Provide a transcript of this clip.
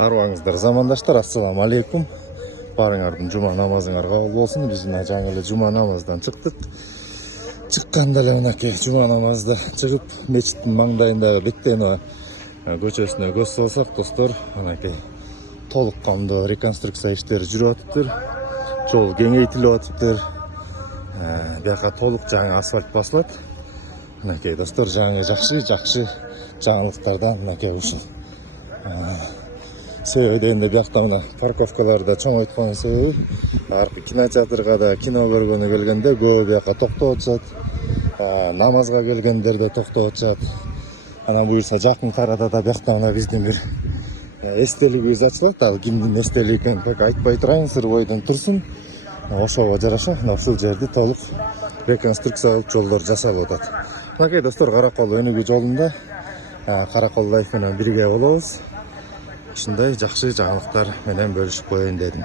Арбаңыздар, замандаштар, ассаламу алейкум. Барыңардын жума намазыңар кабыл болсун. Биз мына жаңы эле жума намаздан чыктык. Чыкканда эле мынакей жума намазда чыгып, мечиттин маңдайындагы Бектенова көчөсүнө көз салсак, достор, мынакей толук кандуу реконструкция иштери жүрүп атыптыр. Жол кеңейтилип атыптыр. Бияка толук жаңы асфальт басылат. Мынакей достор, жаңы жакшы жаңылыктардан мынакей ушул. Себеби дегенде биякта мына парковкаларда чоңойткон себеби аркы кинотеатрга да кино көргөнү келгенде көп бияка токтоп атышат. Намазга келгендер да токтоп атышат. Анан буюрса жакын арада да биякта мына биздин бир эстелигибиз ачылат. Ал кимдин эстелиги экенин пек айтпай турайын, сыр бойдон турсун. Ошого жараша ушул жерди толук реконструкция кылып жолдор жасалып атат. Мынакей достор, Каракол өнүгүү жолунда Каракол Лайф менен бирге болобуз. Ушундай жакшы жаңылыктар менен бөлүшүп коеюн дедим.